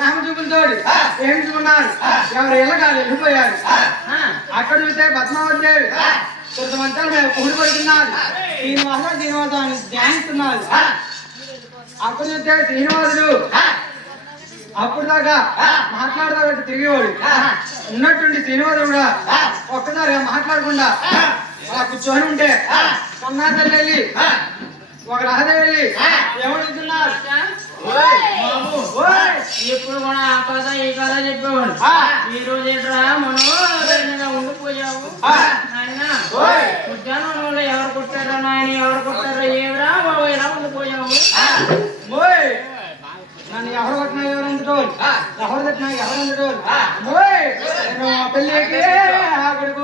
రామ చూపులతోటి ప్రేమించుకున్నారు. ఎవరు ఎల్లగాలి వెళ్ళిపోయారు. అక్కడ చూస్తే పద్మావతి దేవి కొంతమంది మేము కుడి పడుతున్నారు. శ్రీనివాస అని ధ్యానిస్తున్నారు. అక్కడ చూస్తే శ్రీనివాసుడు అప్పుడు దాకా మాట్లాడదా తిరిగేవాడు. ఉన్నట్టుండి శ్రీనివాసుడు కూడా ఒక్కసారి మాట్లాడకుండా అలా కూర్చొని ఉంటే కన్నాతల్లి వెళ్ళి ఒక రహదేవి వెళ్ళి ఏమడుగుతున్నారు. ఎప్పుడు కూడా ఆ కథ ఈ కథ చెప్పేవాడు. ఈ రోజు ఏంట్రా మనం ఉండిపోయావు నాయన. మధ్యాహ్నం ఎవరు కొట్టారా నాయన, ఎవరు కొట్టారా ఏమిరా బాబు ఎలా ఉండిపోయావు. నన్ను ఎవరు కొట్టినా ఎవరు అందుకోవాలి, ఎవరు కొట్టినా ఎవరు అందుకోవాలి. నేను పెళ్ళికి అక్కడికి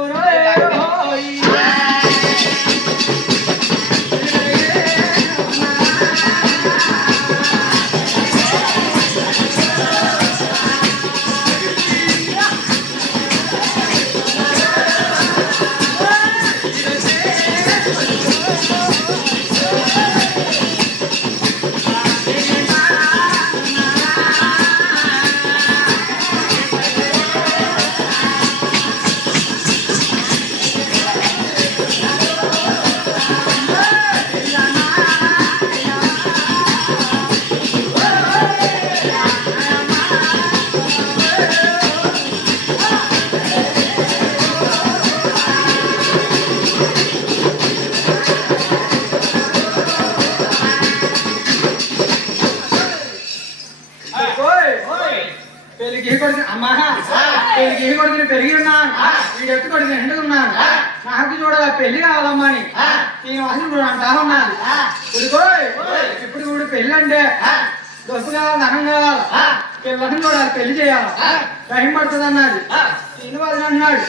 పెరిగి ఉన్నాను. వీడు ఎత్తు కొడుకు ఎండుకున్నాను. నాకు చూడాలి పెళ్లి కావాలమ్మా అని శ్రీనివాసుడు కూడా అంటా ఉన్నాను. ఇప్పుడు ఇప్పుడు పెళ్లి అంటే డబ్బు కావాలి, ధనం కావాలి, పిల్లలను చూడాలి, పెళ్లి చేయాలి, టైం పడుతుంది అన్నది. శ్రీనివాసుడు అన్నాడు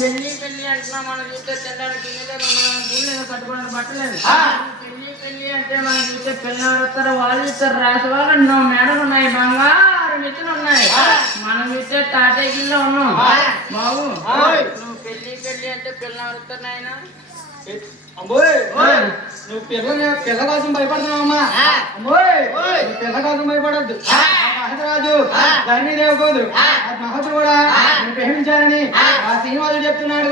పెళ్లి పెళ్లి అంటున్నా మనం చూస్తే తెల్లారికి కట్టుకోవడానికి బట్టలేదు. పెళ్లి అంటే మనం చూస్తే పిల్లలు వస్తారు, వాళ్ళు ఇస్తారు, రాసి వాళ్ళు అంటున్నాం, మేడలు ఉన్నాయి, బంగారు మిత్రులు ఉన్నాయి. మనం చూస్తే తాటగిల్లో ఉన్నాం. బాబు నువ్వు పెళ్లి అంటే పిల్లలు వస్తారు నాయన. నువ్వు పిల్ల కోసం భయపడుతున్నావమ్మా. పిల్ల కోసం భయపడద్దు. మహతరాజు ధరణి దేవకోదు మహతుడు కూడా నువ్వు ప్రేమించాలని ఆ శ్రీనివాసుడు చెప్తున్నాడు.